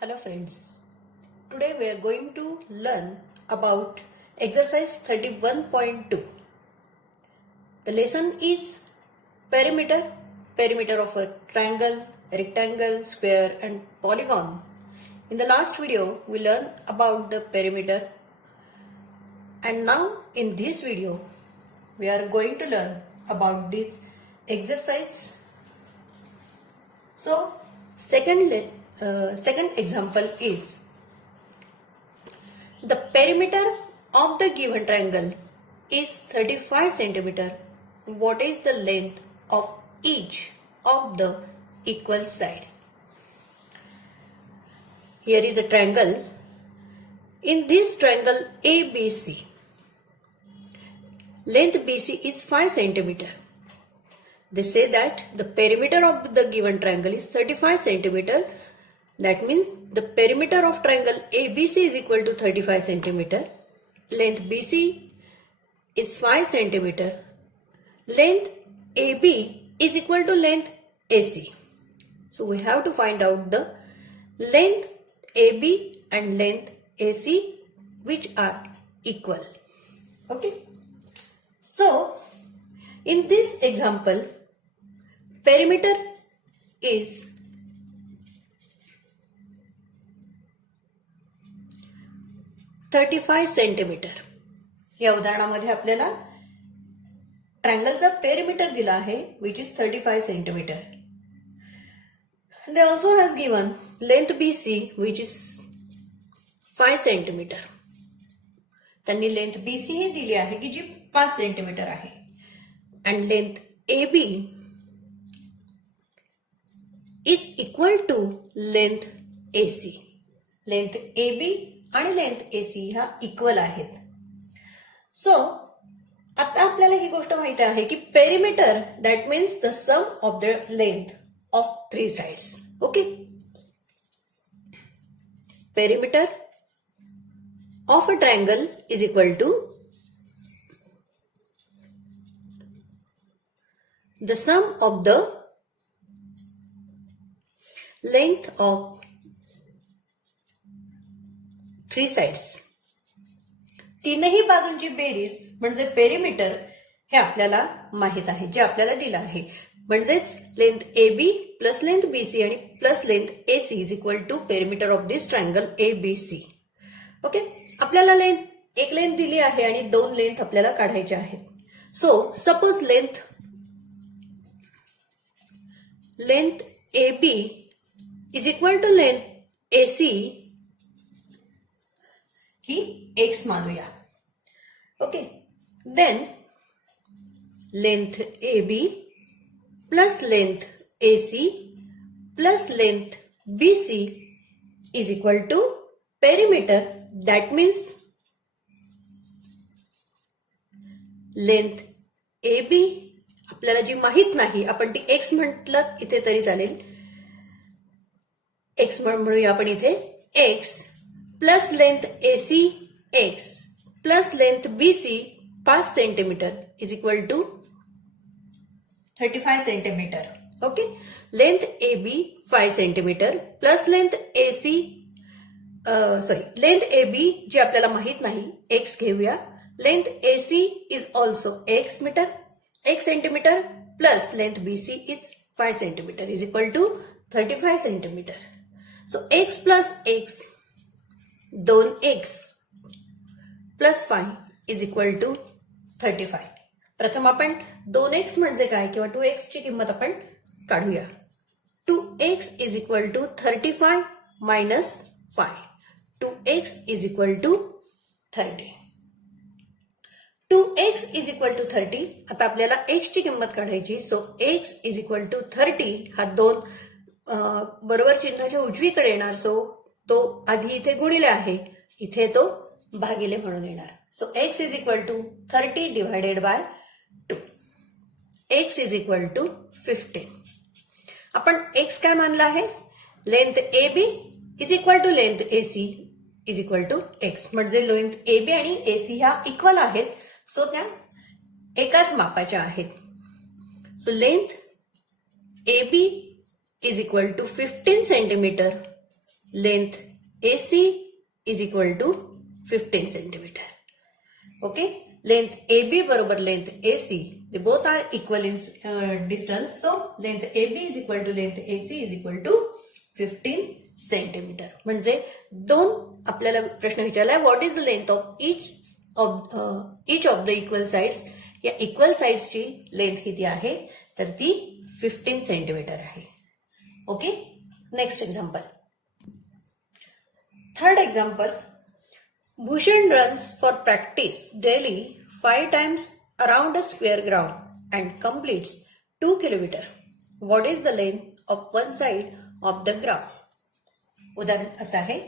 Hello friends, today we are going to learn about exercise 31.2. The lesson is perimeter of a triangle, rectangle, square and polygon. In the last video we learned about the perimeter, and now in this video we are going to learn about this exercise. So second example is the perimeter of the given triangle is 35 centimeter. What is the length of each of the equal sides? Here is a triangle. In this triangle ABC, length BC is 5 centimeter. They say that the perimeter of the given triangle is 35 centimeter. That means the perimeter of triangle ABC is equal to 35 centimeter. Length BC is 5 centimeter. Length AB is equal to length AC. So we have to find out the length AB and length AC which are equal. Okay. So in this example, perimeter is 35 centimetre. या उदाहरणामध्ये आपल्याला ट्रायंगलचा perimeter दिला आहे which is 35 centimetre. They also has given length BC which is 5 centimetre. त्यांनी length BC ही दिली आहे की जी 5 centimetre आहे. And length AB is equal to length AC. Length AB आणि लेंथ AC ह्या इक्वल आहेत. सो आता आपल्याला ही गोष्ट माहिती आहे की perimeter that means the sum of the length of 3 sides. Okay. Perimeter of a triangle is equal to the sum of the length of 3 sides. तीनही बाजूंची बेरीज म्हणजे पेरिमीटर हे आपल्याला माहित आहे, जे आपल्याला दिलं आहे. म्हणजेच length AB plus length BC आणि plus length AC is equal to perimeter of this triangle ABC. Okay. आपल्याला एक लेंथ दिली आहे आणि 2 लेंथ आपल्याला काढायच्या आहेत. So suppose length AB is equal to length AC ही x मानूया. Okay. Then length AB plus length AC plus length BC is equal to perimeter. That means length AB आपल्याला जी माहित नाही, आपण ती x म्हटलं इथे तरी चालेल. x म्हणूया आपण इथे. x plus length AC x plus length BC 5 centimeter is equal to 35 centimeter. Okay. Length AB 5 centimeter plus length AC length AB जी आपल्याला माहित नाही, x घेऊया. Length AC is also x centimeter plus length BC is 5 centimeter is equal to 35 centimeter. So x plus x 2x plus 5 is equal to 35. प्रथम आपण 2x म्हणजे काय किंवा 2x ची किंमत आपण काढूया. 2x is equal to 35 minus 5. 2x is equal to 30. 2x is equal to 30. आता आपल्याला x ची किंमत काढायची. So x is equal to 30 हा 2 बरोबर चिन्हाच्या उजवीकडे येणार. सो तो आधी इथे गुणिले आहे, इथे तो भागिले म्हणून येणार. So x is equal to 30 divided by 2. x is equal to 15. आपण x काय मानला आहे? Length AB is equal to length AC is equal to x. म्हणजे लेंथ AB आणि AC ह्या इक्वल आहेत. सो त्या एकाच मापाच्या आहेत. So length AB is equal to 15 centimeter length AC is equal to 15 centimeter. Okay, length AB बरोबर length AC, they both are equal in distance, so length AB is equal to length AC is equal to 15 centimetre. म्हणजे दोन आपल्याला प्रश्न विचारलाय, what is the length of each of the equal sides. या equal साइड्सची length किती आहे, तर ती 15 सेंटीमीटर आहे. Okay, next example. Third example. Bhushan runs for practice daily 5 times around a square ground and completes 2 kilometers. What is the length of one side of the ground? उदाहरण असं आहे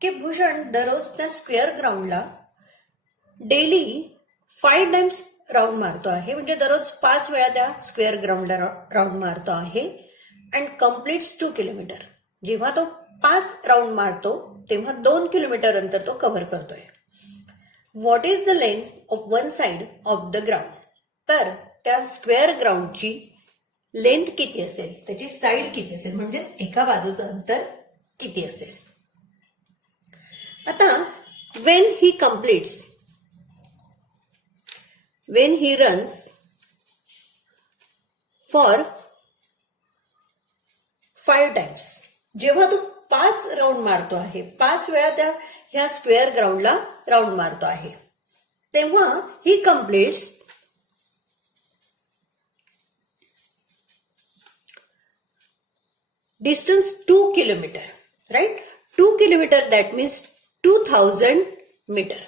की भूषण दररोज त्या स्क्वेअर ग्राउंडला डेली 5 टाइम्स राऊंड मारतो आहे, म्हणजे दररोज 5 वेळा त्या स्क्वेअर ग्राउंडला राऊंड मारतो आहे. And completes 2 kilometre. जेव्हा तो 5 राऊंड मारतो तेव्हा 2 किलोमीटर अंतर तो कव्हर करतोय. What is the length of one side of the ground. तर त्या स्क्वेअर ग्राउंडची लेंथ किती असेल, त्याची साइड किती असेल, म्हणजेच एका बाजूचं अंतर किती असेल. आता when he runs for 5 times, जेव्हा तो 5 राऊंड मारतो आहे, 5 वेळा त्या ह्या स्क्वेअर ग्राउंडला राऊंड मारतो आहे, तेव्हा ही completes distance 2 kilometre. Right, 2 kilometre that means 2000 metre.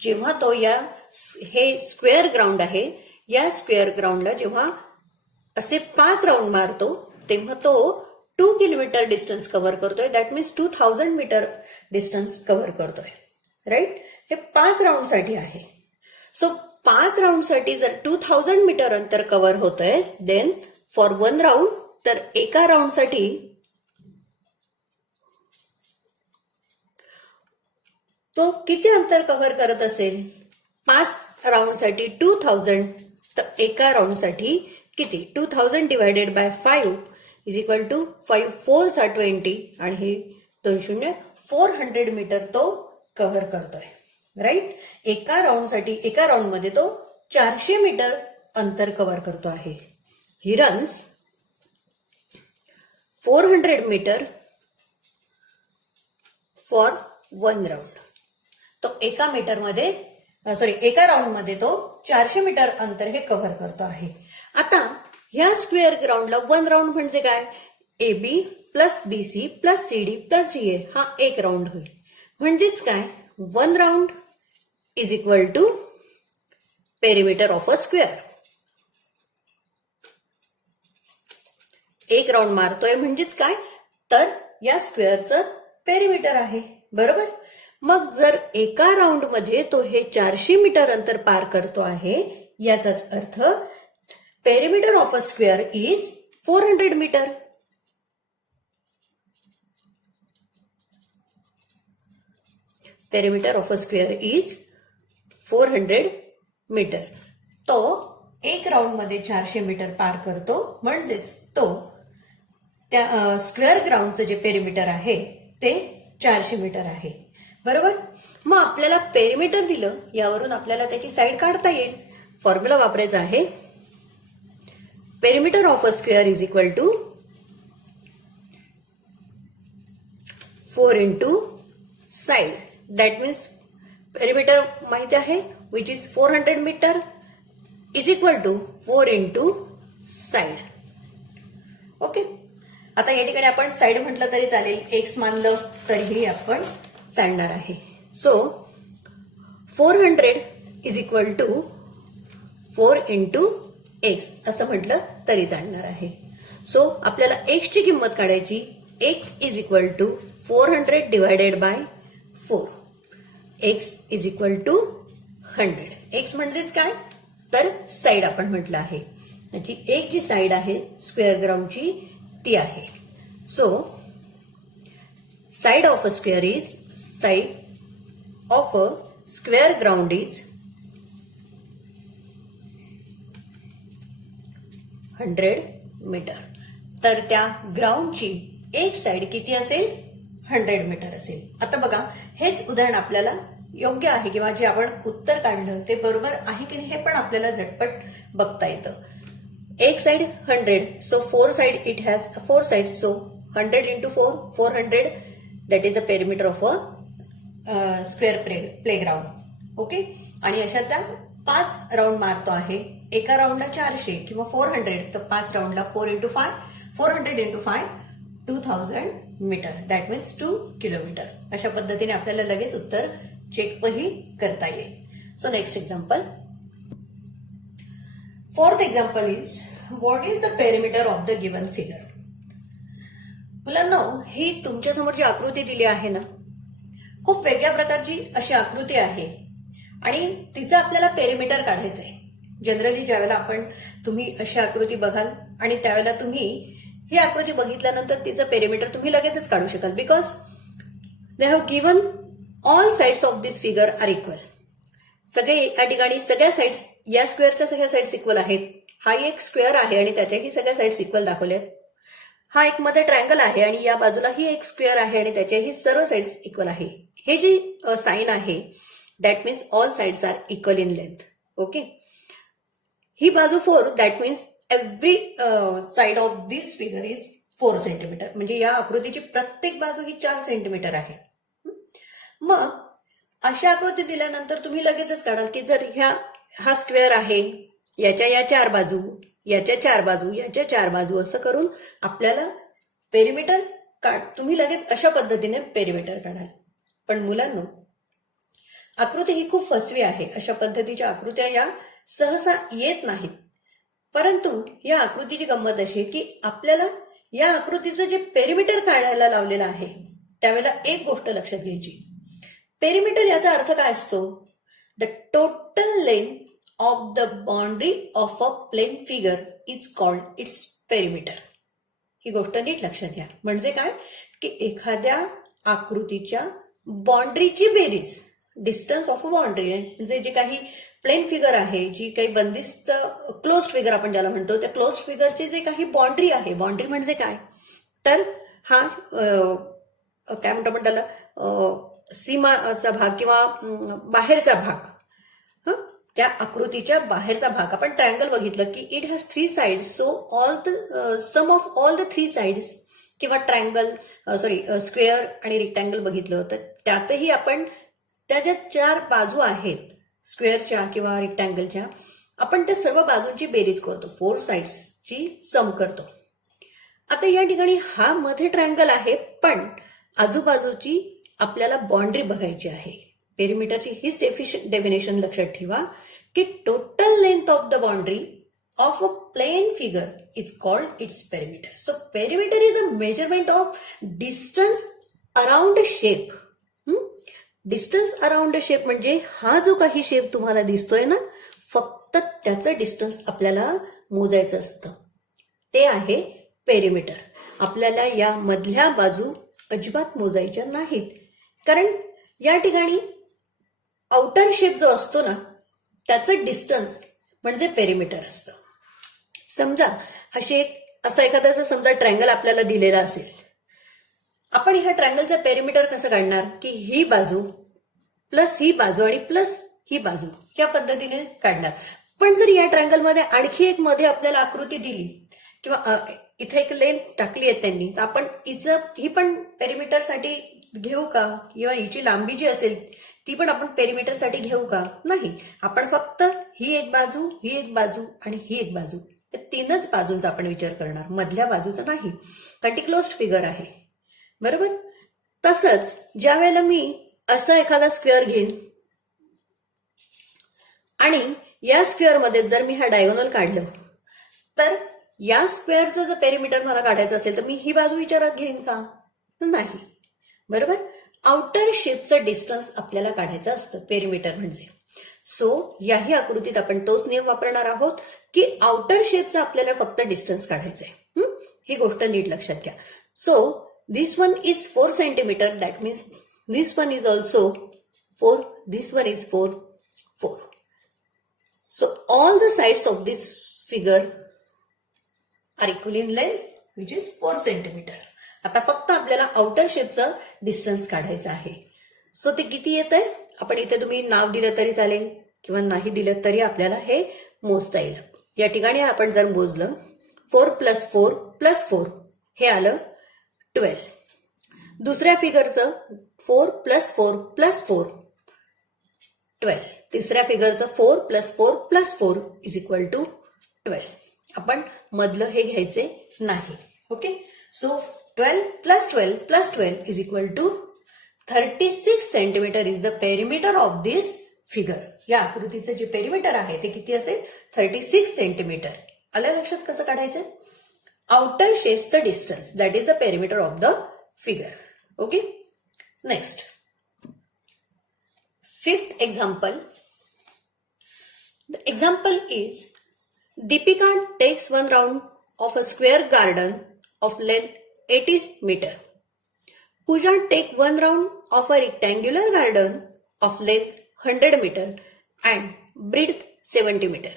जेव्हा तो हे स्क्वेअर ग्राउंड आहे, या स्क्वेअर ग्राउंडला जेव्हा असे 5 राऊंड मारतो तेव्हा तो 2 किलोमीटर डिस्टन्स कव्हर करतोय. That means 2000 meter distance cover करतोय. राईट, हे 5 राऊंडसाठी आहे. सो 5 राऊंडसाठी जर 2000 मीटर अंतर कव्हर होतंय, देन फॉर 1 राऊंड, तर एका राऊंडसाठी तो किती अंतर कव्हर करत असेल. 5 राऊंडसाठी 2000, तर एका राऊंडसाठी किती, 2000 divided by 5 is equal to 5 4 20, आणि हे 2 शून्य 400 मीटर तो कव्हर करतोय. राईट, एका राऊंडमध्ये तो 400 मीटर अंतर कव्हर करतो आहे. He runs 400 meter for 1 round. तो एका राऊंडमध्ये तो 400 मीटर अंतर हे कव्हर करतो आहे. आता ह्या स्क्वेअर ग्राउंडला 1 राऊंड म्हणजे काय, AB plus BC plus CD plus DA हा एक राऊंड होईल. म्हणजेच काय, 1 round is equal to perimeter of a square. एक राऊंड मारतोय म्हणजेच काय, तर या स्क्वेअरचं पेरिमीटर आहे. बरोबर. मग जर एका राऊंड मध्ये तो हे 400 मीटर अंतर पार करतो आहे, याचाच अर्थ perimeter of a square is 400 meter. Perimeter of a square is 400 meter. तो एक राऊंड मध्ये 400 मीटर पार करतो, म्हणजेच तो त्या स्क्वेअर ग्राउंडचं जे पेरिमीटर आहे ते 400 मीटर आहे. बरोबर. मग आपल्याला पेरिमीटर दिलं, यावरून आपल्याला त्याची साइड काढता येईल. फॉर्म्युला वापरायचा आहे, perimeter of a square is equal to 4 into side. That means perimeter माहिती आहे, which is 400 meter is equal to 4 into side. Okay. आता या ठिकाणी आपण साइड म्हटलं तरी चालेल, एक्स मानलं तरीही आपण चालणार आहे. So 400 is equal to 4 into x असं म्हटलं तरी चालणार आहे. सो आपल्याला एक्स ची किंमत काढायची. X is equal to 400 divided by 4. X is equal to 100. X म्हणजेच काय, तर साइड आपण म्हटलं आहे. त्याची एक जी साइड आहे स्क्वेअर ग्राउंडची ती आहे. So side of a square is side of a square ground is 100 meter. तर त्या ग्राउंडची एक साइड किती असेल, 100 मीटर असेल. आता बघा, हेच उदाहरण आपल्याला योग्य आहे किंवा जे आपण उत्तर काढलं ते बरोबर आहे की नाही हे पण आपल्याला झटपट बघता येतं. एक side 100, so 4 side it has 4 side, so 100 into 4, 400, that is the perimeter of a square playground. Okay, आणि अशा त्या 5 राऊंड मारतो आहे. एका राऊंडला 400 किंवा 400, तर 5 राऊंडला 4 into 5, 400 into 5, 2000 meter, that means 2 kilometer. अशा पद्धतीने आपल्याला लगेच उत्तर चेकही करता येईल. So next example, fourth example is what is the perimeter of the given figure. मुलांनो, ही तुमच्यासमोर जी आकृती दिली आहे ना, खूप वेगळ्या प्रकारची अशी आकृती आहे आणि तिचं आपल्याला पेरिमीटर काढायचं आहे. जनरली ज्यावेळेला तुम्ही अशी आकृती बघाल आणि त्यावेळेला तुम्ही ही आकृती बघितल्यानंतर तिचं पेरिमीटर तुम्ही लगेचच काढू शकाल, because they have given all sides of this figure are equal. सगळे या ठिकाणी सगळ्या साइड्स, या स्क्वेअरच्या सगळ्या साइड्स इक्वल आहेत. हा एक स्क्वेअर आहे आणि त्याच्याही सगळ्या साइड्स इक्वल दाखवल्यात. हा एक मध्ये ट्रायंगल आहे आणि या बाजूलाही एक स्क्वेअर आहे आणि त्याच्याही सर्व साइड्स इक्वल आहे. हे जी साइन आहे that means all sides are equal in length. Okay, ही बाजू 4, that means every side of this figure is 4 centimetre. म्हणजे या आकृतीची प्रत्येक बाजू ही 4 सेंटीमीटर आहे. मग अशा आकृती दिल्यानंतर तुम्ही लगेचच काढाल की जर हा स्क्वेअर आहे, याच्या या 4 बाजू, याच्या 4 बाजू, याच्या 4 बाजू, असं करून आपल्याला पेरिमीटर तुम्ही लगेच अशा पद्धतीने पेरिमीटर काढाल. पण मुलांनो, आकृती ही खूप फसवी आहे. अशा पद्धतीच्या आकृत्या या सहसा येत नाहीत. परंतु या आकृतीची गंमत अशी आहे की आपल्याला या आकृतीचं जे पेरिमीटर काढायला लावलेलं आहे त्यावेळेला एक गोष्ट लक्षात घ्यायची. पेरिमीटर याचा अर्थ काय असतो? The total length of the boundary of a plane figure is called its perimeter. ही गोष्ट नीट लक्षात घ्या. म्हणजे काय की एखाद्या आकृतीच्या बाउंड्रीची बेरीज, डिस्टन्स ऑफ अ बाउंड्री, म्हणजे जे काही प्लेन फिगर आहे, जी काही बंदिस्त क्लोज्ड फिगर आपण ज्याला म्हणतो, त्या क्लोज्ड फिगरची जे काही बाउंड्री आहे, बाउंड्री म्हणजे काय तर हा काय म्हणतो आपण त्याला सीमाचा भाग किंवा बाहेरचा भाग, त्या आकृतीच्या बाहेरचा भाग. आपण ट्रायंगल बघितलं की it has 3 sides, so all the sum of all the 3 sides, किंवा ट्रायंगल स्क्वेअर आणि रेक्टँगल बघितलं तर त्यातही आपण त्या ज्या 4 बाजू आहेत स्क्वेअरच्या किंवा रेक्टँगलच्या, आपण त्या सर्व बाजूंची बेरीज करतो, 4 साइड्सची सम करतो. आता या ठिकाणी हा मध्ये ट्रायंगल आहे, पण आजूबाजूची आपल्याला बाउंड्री बघायची आहे. पेरिमीटरची हीच डेफिनेशन लक्षात ठेवा की total length of the boundary of a plane figure is called its perimeter. So perimeter is a measurement of distance around shape. Distance around shape म्हणजे हा जो काही शेप तुम्हाला दिसतोय ना, फक्त त्याचं डिस्टन्स आपल्याला मोजायचं असतं, ते आहे पेरिमीटर. आपल्याला या मधल्या बाजू अजिबात मोजायच्या नाहीत, कारण या ठिकाणी आउटर शेप जो असतो ना त्याचं डिस्टन्स म्हणजे पेरिमीटर असतं. समजा असा एखादा समजा ट्रायंगल आपल्याला दिलेला असेल, आपण ह्या ट्रायंगलचं पेरिमीटर कसं काढणार की ही बाजू प्लस ही बाजू आणि प्लस ही बाजू या पद्धतीने काढणार. पण जर या ट्रायंगलमध्ये आणखी एक मध्ये आपल्याला आकृती दिली किंवा इथे एक लेंथ टाकली आहे त्यांनी, तर आपण ही पण पेरिमीटरसाठी घेऊ का? किंवा हिची लांबी जी असेल ती पण आपण पेरिमीटरसाठी घेऊ का? नाही, आपण फक्त ही एक बाजू, ही एक बाजू आणि ही एक बाजू, या 3च बाजूंचा आपण विचार करणार, मधल्या बाजूचा नाही, कारण ती क्लोज्ड फिगर आहे. बरोबर. तसंच ज्या वेळेला मी असा एखादा स्क्वेअर घेईन आणि या स्क्वेअरमध्ये जर मी हा डायगोनल काढलं, तर या स्क्वेअरचं जर पेरिमीटर मला काढायचं असेल तर मी ही बाजू विचारात घेईन का? नाही. बरोबर. आउटर शेपचं डिस्टन्स आपल्याला काढायचं असतं पेरिमीटर म्हणजे. सो याही आकृतीत आपण तोच नियम वापरणार आहोत की आउटर शेपचा आपल्याला फक्त डिस्टन्स काढायचं आहे. ही गोष्ट नीट लक्षात घ्या. So this one is 4 centimetre, that means this one is also 4, this one is 4, 4. So all the sides of this figure are equal in length, which is 4 centimeter. आता फक्त आपल्याला आउटर शेपचं डिस्टन्स काढायचं आहे. सो ते किती येत आहे, आपण इथे तुम्ही नाव दिलं तरी चालेल किंवा नाही दिलं तरी आपल्याला हे मोजता येईल. या ठिकाणी आपण जर मोजलं 4 + 4 + 4 हे आलं 12. दुसऱ्या फिगरचं 4 + 4 + 4 12. तिसऱ्या फिगरचं 4 + 4 + 4 = 12. आपण मधलं हे घ्यायचे नाही. Okay, so 12 + 12 + 12 = 36 centimetre is the perimeter of this figure. या आकृतीचं जे पेरिमीटर आहे ते किती असेल, 36 सेंटीमीटर. आलं लक्षात कसं काढायचं, आउटर शेपचं distance that is the perimeter of the figure. Okay, next 5th example. The example is Deepika takes one round of a square garden of length 80 meter. Pooja take one round of a rectangular garden of length 100 meter and breadth 70 meter.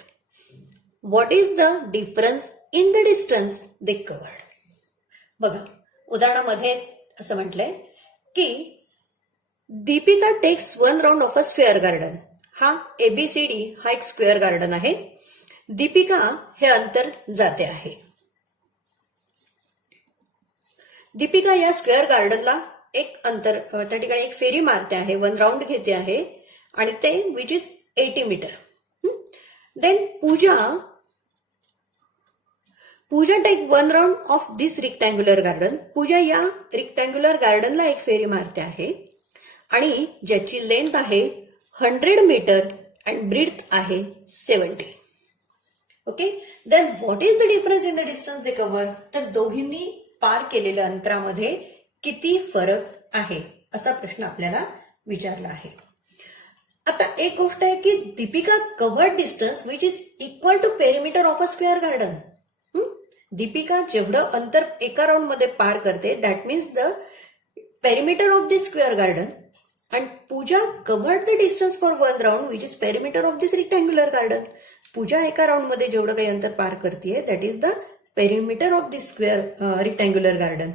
What is the difference in the distance they covered? बघा, उदाहरणामध्ये असं म्हटलंय की Deepika takes one round of a square garden. हा ABCD हा एक square garden आहे. दीपिका हे अंतर जाते आहे. दीपिका या स्क्वेअर गार्डनला एक अंतर त्या ठिकाणी एक फेरी मारते आहे, वन राउंड घेते आहे आणि ते which is 80 metre. Then Puja take one round of this rectangular garden. Puja या रेक्टँग्युलर गार्डनला एक फेरी मारते आहे आणि ज्याची लेंथ आहे 100 मीटर अँड ब्रीथ आहे 70. Okay, then what is the difference in the distance they cover. तर दोघींनी पार केलेल्या अंतरामध्ये किती फरक आहे असा प्रश्न आपल्याला विचारला आहे. आता एक गोष्ट आहे की Deepika covered distance which is equal to perimeter of a square garden. Deepika जेवढं अंतर एका राऊंड मध्ये पार करते that means the perimeter of this square garden. And Pooja covered the distance for one round which is perimeter of this rectangular garden. पूजा एका round मध्ये जेवढं काही अंतर पार करते that is the perimeter of this square rectangular garden.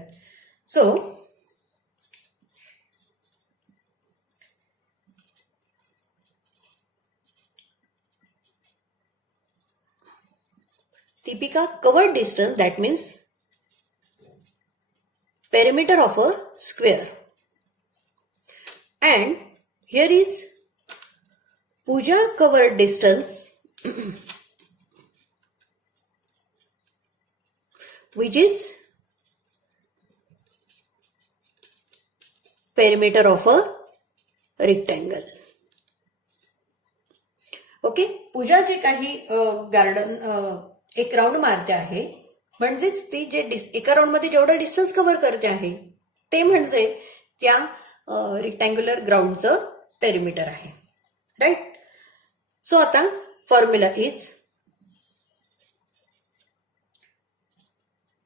So Deepika covered distance that means perimeter of a square. And here is Pooja covered distance which is perimeter of a rectangle. ओके, पूजा जे काही garden एक round मारते आहे म्हणजेच ती जे एका राऊंड मध्ये जेवढं डिस्टन्स कव्हर करते आहे ते म्हणजे त्या रेक्टँग्युलर ग्राउंडचं पेरिमीटर आहे. राईट. सो आता formula is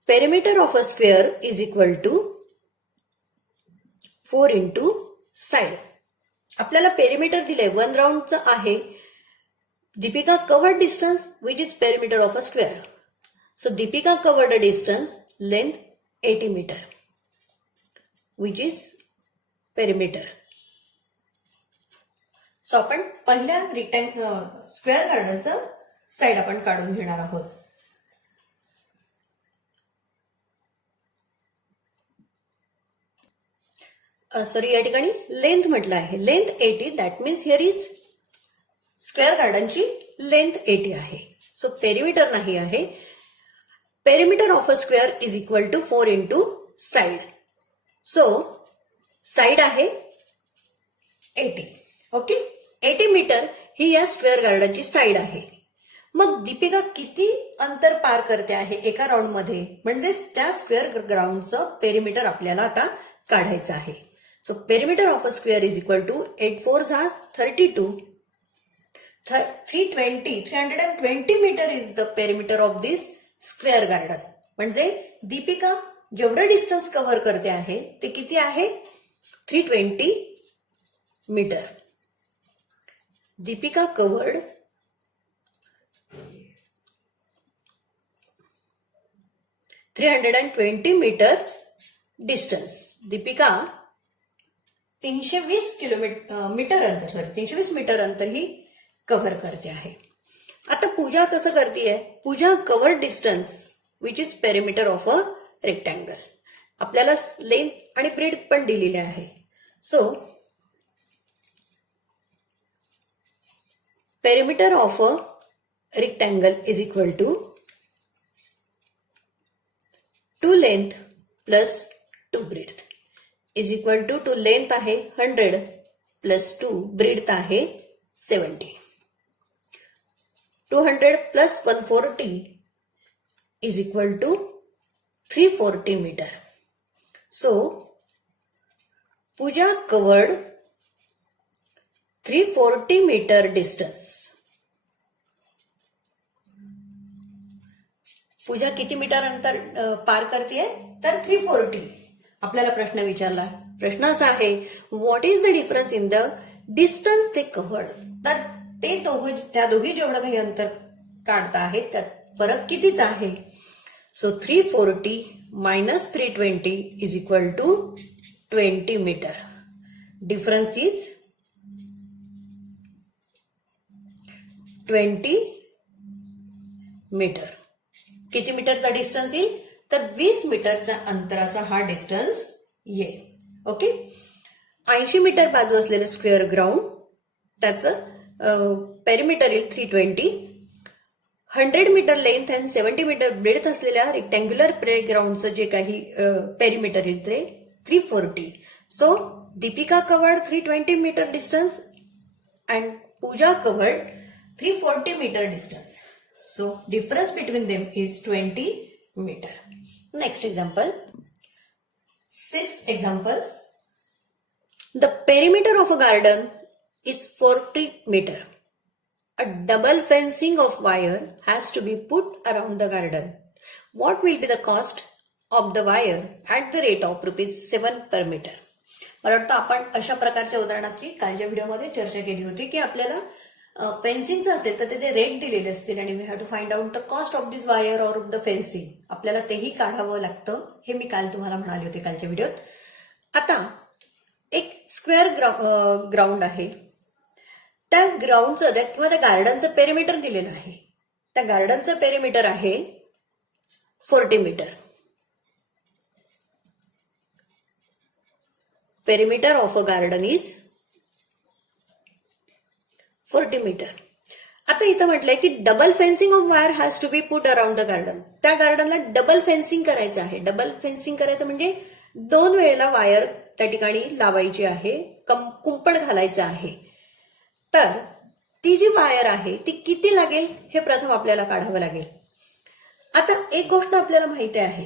perimeter of a square is equal to 4 into side. आपल्याला पेरिमीटर दिलंय वन राऊंडचं आहे. Deepika covered distance which is perimeter of a square. So Deepika covered a distance length 80 meter which is perimeter. So आपण पहिल्या square गार्डनचं side आपण काढून घेणार आहोत. सॉरी, या ठिकाणी लेंथ म्हटलं आहे. Length 80 that means here is square गार्डनची लेंथ 80 आहे. सो पेरिमीटर नाही आहे. Perimeter of a square is equal to 4 into side. So side आहे 80. ओके, 80 मीटर ही या स्क्वेअर गार्डनची साइड आहे. मग दीपिका किती अंतर पार करते आहे एका राऊंड मध्ये म्हणजेच त्या स्क्वेअर ग्राउंडचं पेरिमीटर आपल्याला आता काढायचं आहे. So perimeter of a square is equal to 8 4 32 320 meter is the perimeter of this square garden. म्हणजे दीपिका जेवढं डिस्टन्स कव्हर करते आहे ते किती आहे 320 meter. Deepika covered 320 meter distance. Deepika 320 meter अंतर 320 मीटर अंतर ही कव्हर करते आहे. आता पूजा कसं करते? Puja cover distance which is perimeter of a rectangle. आपल्याला लेंथ आणि ब्रेड पण दिलेले आहे. So perimeter of a rectangle is equal to 2 length plus 2 breadth is equal to length आहे 100 plus 2 breadth आहे 70. 200 plus 140 is equal to 340 meter. So Pooja covered 340 meter distance. पूजा किती metre अंतर पार करते? तर 340. आपल्याला प्रश्न विचारला. प्रश्न असा आहे what is the difference in the distance ते कव्हर्ड. तर त्या दोघी जेवढं काही अंतर काढता आहेत त्यात फरक कितीच आहे? So 340 minus 320 is equal to 20 meter. Difference is 20 meter. किती मीटरचा डिस्टन्स येईल? तर 20 मीटरच्या अंतराचा हा डिस्टन्स येईल. ओके. 80 मीटर बाजू असलेलं स्क्वेअर ग्राउंड त्याचं पेरिमीटर येईल 320. 100 meter length and 70 meter breadth असलेल्या रेक्टँग्युलर प्ले ग्राउंडचं जे काही पेरिमीटर येईल ते 340. So Deepika covered 320 meter distance and Pooja covered 340 meter distance. So difference between them is 20 meter. Next example. Sixth example. The perimeter of a garden is 40 meter. A double fencing of wire has to be put around the garden. What will be the cost of the wire at the rate of ₹7 per meter? मला वाटतं आपण अशा प्रकारच्या उदाहरणाची कालच्या व्हिडिओमध्ये चर्चा केली होती की आपल्याला फेन्सिंगचं असेल तर त्याचे रेट दिलेले असतील आणि we have to find out the cost of this wire or the fencing. आपल्याला तेही काढावं लागतं हे मी काल तुम्हाला म्हणाले होते कालच्या व्हिडिओत. आता एक स्क्वेअर ग्राउंड आहे. त्या ग्राउंडचं किंवा त्या गार्डनचं पेरिमीटर दिलेलं आहे. त्या गार्डनचं पेरिमीटर आहे 40 meter. Perimeter of a garden is 40 meter. आता इथं म्हटलंय की double fencing of wire has to be put around the garden. त्या गार्डनला डबल फेन्सिंग करायचं आहे. डबल फेन्सिंग करायचं म्हणजे 2 वेळेला वायर त्या ठिकाणी लावायची आहे, कुंपण घालायचं आहे. तर ती जी वायर आहे ती किती लागेल हे प्रथम आपल्याला काढावं लागेल. आता एक गोष्ट आपल्याला माहिती आहे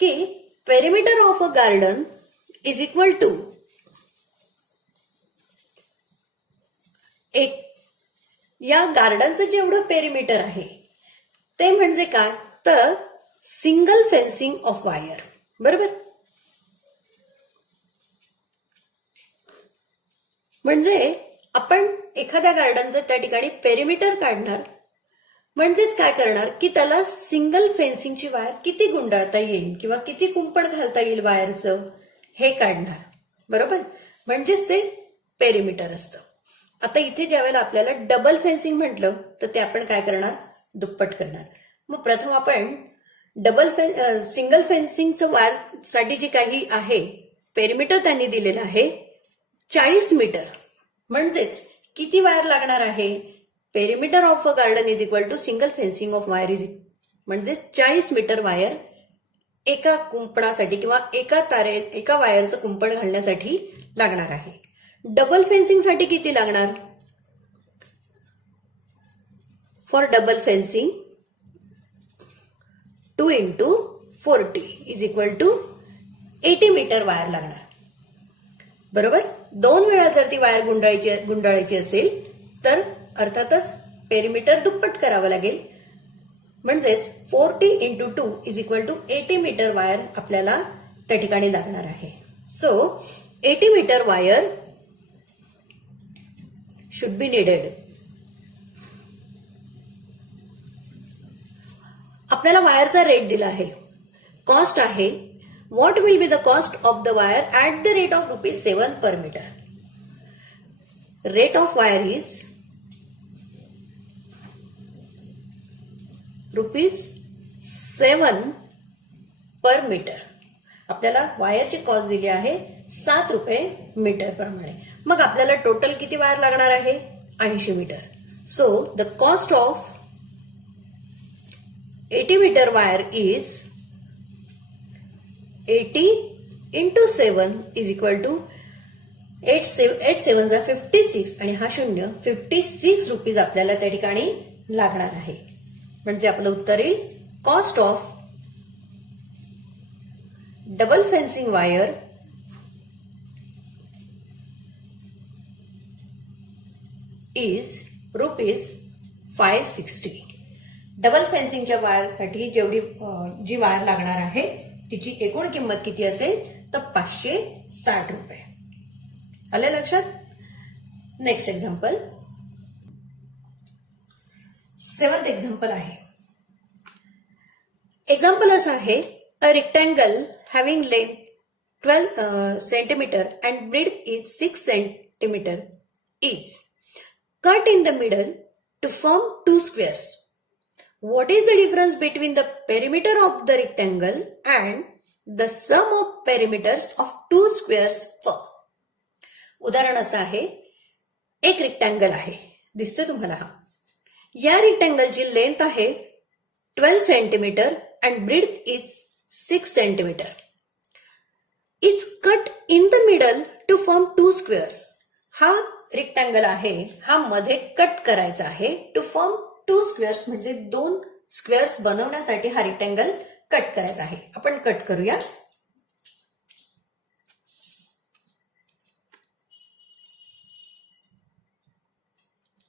की perimeter of a garden is equal to या गार्डनचं जेवढं पेरिमीटर आहे ते म्हणजे काय? तर सिंगल फेन्सिंग ऑफ वायर. बरोबर. म्हणजे आपण एखाद्या गार्डनचं त्या ठिकाणी पेरिमीटर काढणार म्हणजेच काय करणार की त्याला सिंगल फेन्सिंगची वायर किती गुंडाळता येईल किंवा किती कुंपण घालता येईल वायरचं हे काढणार. बरोबर. म्हणजेच ते पेरिमीटर असतं. आता इथे ज्यावेळेला आपल्याला डबल फेन्सिंग म्हटलं तर ते आपण काय करणार? दुप्पट करणार. मग प्रथम आपण सिंगल फेन्सिंगचं वायर साठी जे काही आहे पेरिमीटर त्यांनी दिलेलं आहे 40 मीटर. म्हणजेच किती वायर लागणार आहे? Perimeter of a garden is equal to single fencing of wire is म्हणजे 40 मीटर वायर एका कुंपणासाठी किंवा एका वायरचं कुंपण घालण्यासाठी लागणार आहे. डबल फेन्सिंग साठी किती लागणार? For double fencing 2 into 40 is equal to 80 metre wire लागणार. बरोबर. 2 वेळा जर ती वायर गुंडाळायची असेल तर अर्थातच पेरिमीटर दुप्पट करावं लागेल. म्हणजेच 40 into 2 is equal to 80 metre wire आपल्याला त्या ठिकाणी लागणार आहे. So 80 metre wire should be needed. आपल्याला वायरचा रेट दिला आहे. कॉस्ट आहे what will be the cost of the wire at the rate of rupees 7 per meter? Rate of wire is rupees 7 per metre. आपल्याला वायरची कॉस्ट दिली आहे 7 रुपये मीटर प्रमाणे. मग आपल्याला टोटल किती वायर लागणार आहे? 80 metre. So the cost of 80 metre wire is 80 into 7 is equal to 8 7 56 आणि हा शून्य 56 रुपीज आपल्याला त्या ठिकाणी लागणार आहे. म्हणजे आपलं उत्तर येईल cost of double fencing wire is rupees 560. Double फेन्सिंगच्या वायरसाठी जी वायर लागणार आहे तिची एकूण किंमत किती असेल तर 560 रुपये. आले लक्षात? नेक्स्ट एक्झाम्पल, 7th एक्झाम्पल आहे. एक्झाम्पल असं आहे, a rectangle having length 12 centimetre and breadth is 6 centimetre is cut in the middle to form two squares. What is the difference between the perimeter of the rectangle and the sum of perimeters of two squares form? उदाहरण असं आहे, एक rectangle आहे, दिसतोय तुम्हाला हा. या रेक्टँगलची length आहे 12 centimetre and breadth is 6 centimetre. It's cut in the middle to form two squares. हा रेक्टँगल आहे, हा मध्ये कट करायचा आहे टू फॉर्म टू स्क्वेअर्स, म्हणजे 2 स्क्वेअर्स बनवण्यासाठी हा रेक्टँगल कट करायचा आहे. आपण कट करूया.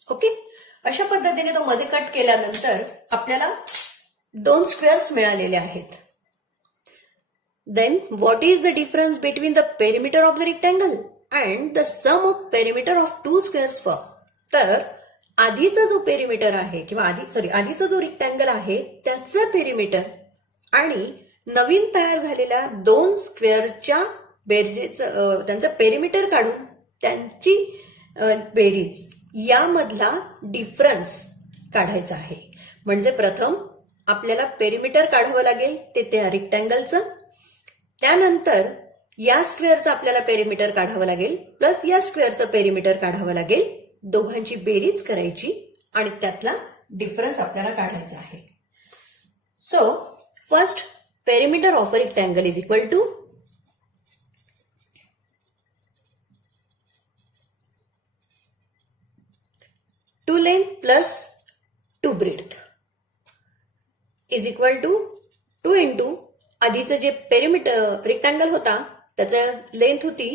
ओके, अशा पद्धतीने तो मध्ये कट केल्यानंतर आपल्याला 2 स्क्वेअर्स मिळालेले आहेत. Then what is the difference between the perimeter of the rectangle and the sum of perimeter of two squares form? तर आधीचा जो पेरिमीटर आहे किंवा आधीचा जो रेक्टँगल आहे त्याचं पेरिमीटर आणि नवीन तयार झालेल्या 2 स्क्वेअरच्या बेरजेचं त्यांचं पेरिमीटर काढून त्यांची बेरीज यामधला डिफरन्स काढायचा आहे. म्हणजे प्रथम आपल्याला पेरिमीटर काढावं लागेल ते त्या रेक्टँगलचं, त्यानंतर या स्क्वेअरचं आपल्याला पेरिमीटर काढावं लागेल प्लस या स्क्वेअरचं पेरिमीटर काढावं लागेल. दोघांची बेरीज करायची आणि त्यातला डिफरन्स आपल्याला काढायचा आहे. So first perimeter of a rectangle is equal to two length plus two breadth is equal to 2 into आधीचं जे पेरिमीटर रेक्टँगल होता त्याचं लेंथ होती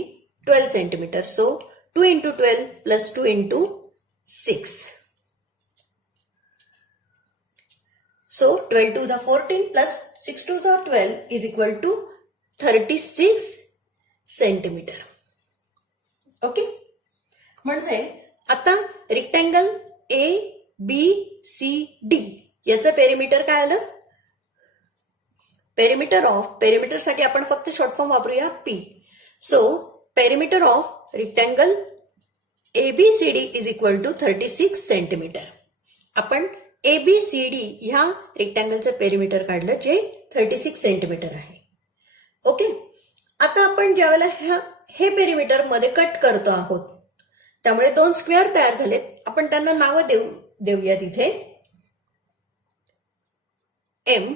12 centimetre. So 2 into 12 plus 2 into 6. So 12 to the 14 plus 6 to the 12 is equal to 36 centimetre. Okay, म्हणजे आता rectangle ABCD याचं perimeter काय आलं? पेरिमीटर साठी आपण फक्त शॉर्ट फॉर्म वापरूया P. So perimeter of rectangle ABCD is equal to 36 centimetre. आपण ABCD ह्या रेक्टँगलचं पेरिमीटर काढलं जे 36 सेंटीमीटर आहे. ओके, आता आपण ज्यावेळेला हे पेरिमीटर मध्ये कट करतो आहोत त्यामुळे 2 स्क्वेअर तयार झालेत. आपण त्यांना नावं देऊया तिथे M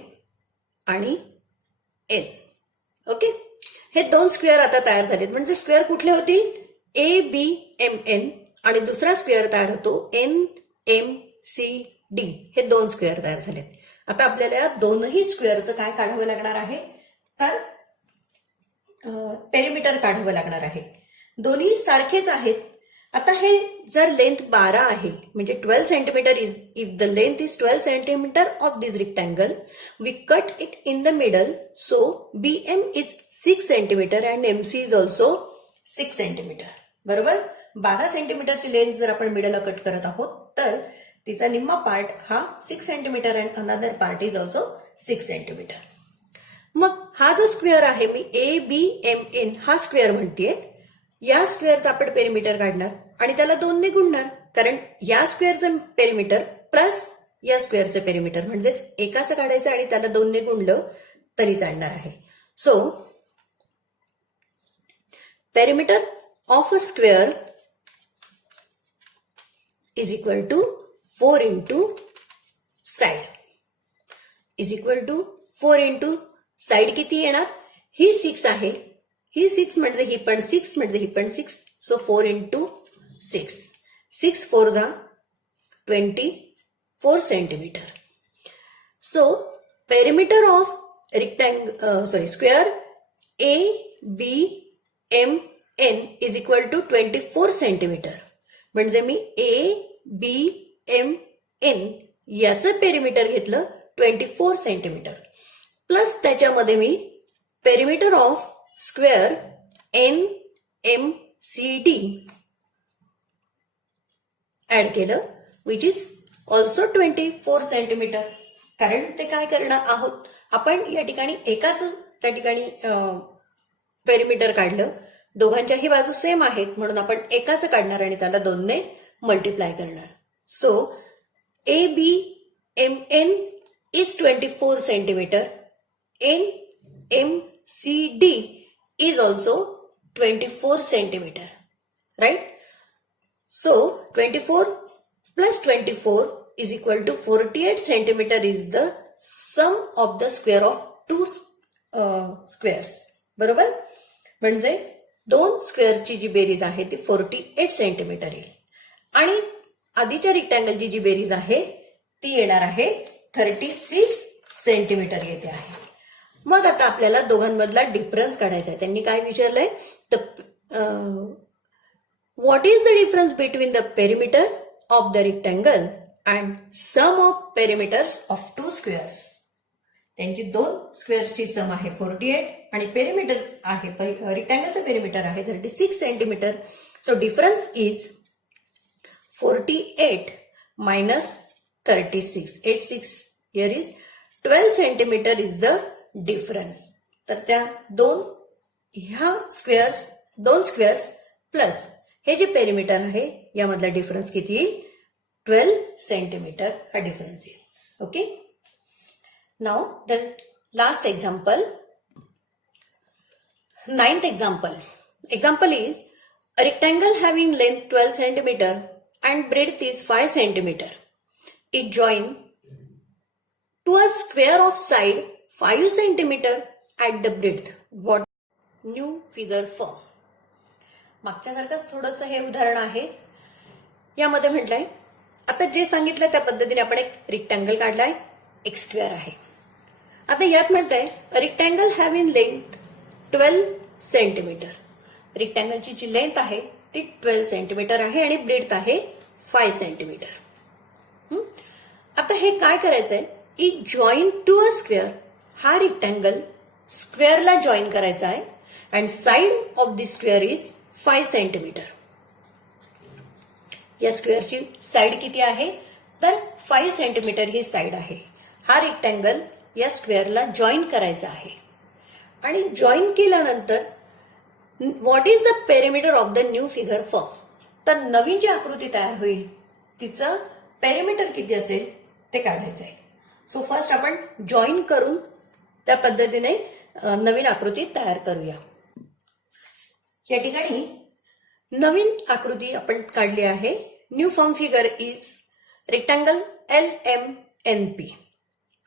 आणि N. ओके, हे 2 स्क्वेअर आता तयार झालेत. म्हणजे स्क्वेअर कुठले होतील? ABMN आणि दुसरा स्क्वेअर तयार होतो NMCD. हे 2 स्क्वेअर तयार झालेत. आता आपल्याला या दोनही स्क्वेअरचं काय काढावं लागणार आहे तर पेरिमीटर काढावं लागणार आहे. दोन्ही सारखेच आहेत. आता हे जर लेंथ 12 आहे म्हणजे 12 centimetre if the length is 12 centimetre of this rectangle we cut it in the middle. So BM is 6 centimetre and MC is also 6 centimetre. बरोबर, 12 सेंटीमीटरची लेंथ जर आपण मिडलला कट करत आहोत तर तिचा निम्मा पार्ट हा 6 centimetre and another part is also 6 centimetre. मग हा जो स्क्वेअर आहे, मी ABMN हा स्क्वेअर म्हणतेय, या स्क्वेअरचं आपण पेरिमीटर काढणार आणि त्याला 2 ने गुणणार, कारण या स्क्वेअरचं पेरिमीटर प्लस या स्क्वेअरचं पेरिमीटर, म्हणजेच एकाचं काढायचं आणि त्याला 2 ने गुणलं तरी चालणार आहे. So perimeter of a square is equal to 4 into side, is equal to 4 into side किती येणार, ही 6 आहे, ही 6 म्हणजे ही पण 6 म्हणजे ही पण 6, सो 4 इंटू 6, 6 4 जा 24 centimetre. So perimeter of square ABMN is equal to 24 centimetre. म्हणजे मी ABMN याचं पेरिमीटर घेतलं 24 सेंटीमीटर, प्लस त्याच्यामध्ये मी perimeter of square NMCD add केलं, विच इज ऑल्सो 24 सेंटीमीटर. कारण ते काय करणार आहोत आपण, या ठिकाणी एकाच त्या ठिकाणी पेरिमीटर काढलं, दोघांच्याही बाजू सेम आहेत म्हणून आपण एकाच काढणार आणि त्याला 2 ने मल्टिप्लाय करणार. So ABMN is 24 centimeter. NMCD is also 24 centimeter. Right? So 24 plus 24 is equal to 48 centimeter is the sum of the square of two squares. बरोबर? म्हणजे 2 स्क्वेअरची जी बेरीज आहे ती 48 सेंटीमीटर येईल आणि आधीच्या रेक्टँगलची जी बेरीज आहे ती येणार आहे 36 सेंटीमीटर येते आहे. मग आता आपल्याला दोघांमधला डिफरन्स काढायचा आहे. त्यांनी काय विचारलंय, what is the difference between the perimeter of the rectangle and sum of perimeters of 2 squares. त्यांची 2 स्क्वेअर्सची सम आहे 48 आणि पेरिमीटर आहे, रेक्टँगलचं पेरिमीटर आहे 36 centimetre. So difference is 48 minus 36, 86 here is 12 centimeter is the difference. तर त्या 2 स्क्वेअर्स प्लस हे जे perimeter आहे यामधला डिफरन्स किती येईल, 12 सेंटीमीटर हा डिफरन्स येईल. Okay, now the last example, 9th example is a rectangle having length 12 centimeter and breadth is 5 centimeter is joined to a square of side 5 centimeter at the breadth. What new figure form? मागच्यासारखंच थोडंसं हे उदाहरण आहे. यामध्ये म्हटलंय, आता जे सांगितलं त्या पद्धतीने आपण एक रेक्टँगल काढलाय, एक स्क्वेअर आहे. आता यात म्हटलंय रेक्टँगल हॅव्हिंग लेंथ 12 सेंटीमीटर. रेक्टँगलची जी लेंथ आहे ती 12 सेंटीमीटर आहे आणि ब्रेडथ आहे 5 सेंटीमीटर. आता हे काय करायचंय, is join to a square. हा रेक्टँगल स्क्वेअरला जॉईन करायचा आहे and side of the square is 5 centimetre. या स्क्वेअरची साइड किती आहे, तर 5 सेंटीमीटर ही साइड आहे. हा रेक्टँगल या स्क्वेअरला जॉईन करायचा आहे आणि जॉईन केल्यानंतर what is the perimeter of the new figure form. तर नवीन जी आकृती तयार होईल तिचं पेरिमीटर किती असेल ते काढायचं आहे. सो फर्स्ट आपण जॉईन करून त्या पद्धतीने नवीन आकृती तयार करूया. या ठिकाणी नवीन आकृती आपण काढली आहे. New form figure is rectangle LMNP.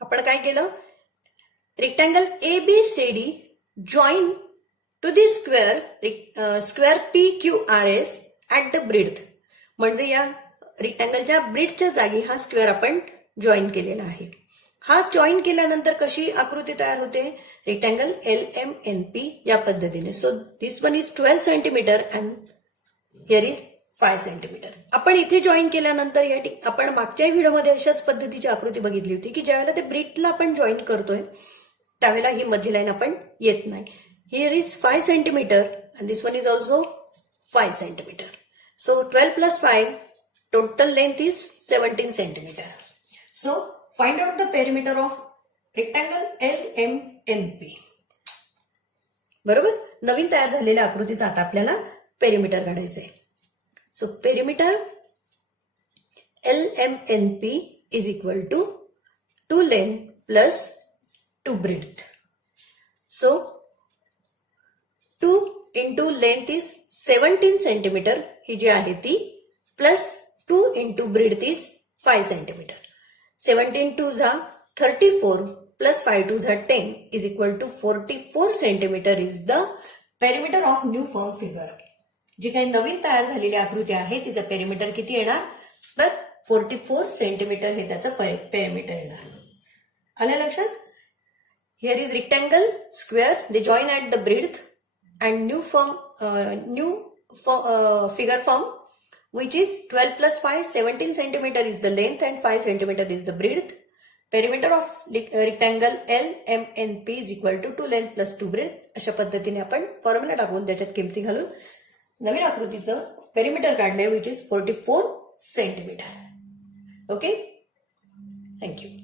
आपण काय केलं, rectangle ABCD join to the square PQRS at the breadth. म्हणजे या रेक्टँगलच्या ब्रेडच्या जागी हा स्क्वेअर आपण जॉईन केलेला आहे. हा जॉईन केल्यानंतर कशी आकृती तयार होते, रेक्टँगल LMNP या पद्धतीने. So this one is 12 centimetre and here is 5 centimetre. आपण इथे जॉईन केल्यानंतर आपण मागच्या व्हिडिओमध्ये अशाच पद्धतीची आकृती बघितली होती की ज्यावेळेला ते ब्रेडला आपण जॉईन करतोय त्यावेळेला ही मधली लाईन आपण येत नाही. Here is 5 centimetre and this one is also 5 centimetre. So 12 plus 5 total length is 17 centimeter. So find out the perimeter of rectangle LMNP. बरोबर, नवीन तयार झालेल्या आकृतीचा आता आपल्याला पेरिमीटर काढायचं आहे. So perimeter LMNP is equal to 2 length plus 2 breadth. So 2 into length is 17 centimeter ही जी आहे ती plus 2 into breadth is 5 centimeter. 17 2 जा 34 plus 5 2 जा 10 is equal to 44 centimeter is the perimeter of new form figure. जी काही नवीन तयार झालेली आकृती आहे तिचं पेरिमीटर किती येणार तर 44 सेंटीमीटर हे त्याचं पेरिमीटर येणार. आलं लक्षात? Here is rectangle square they join at the breadth and new figure form which is 12 plus 5 17 centimeter is the length and 5 centimeter is the breadth. Perimeter of rectangle LMNP is equal to 2 length plus 2 breadth. अशा पद्धतीने आपण formula टाकून त्याच्यात किमती घालून नवीन आकृतीचं perimeter काढले which is 44 centimeter. Okay, thank you.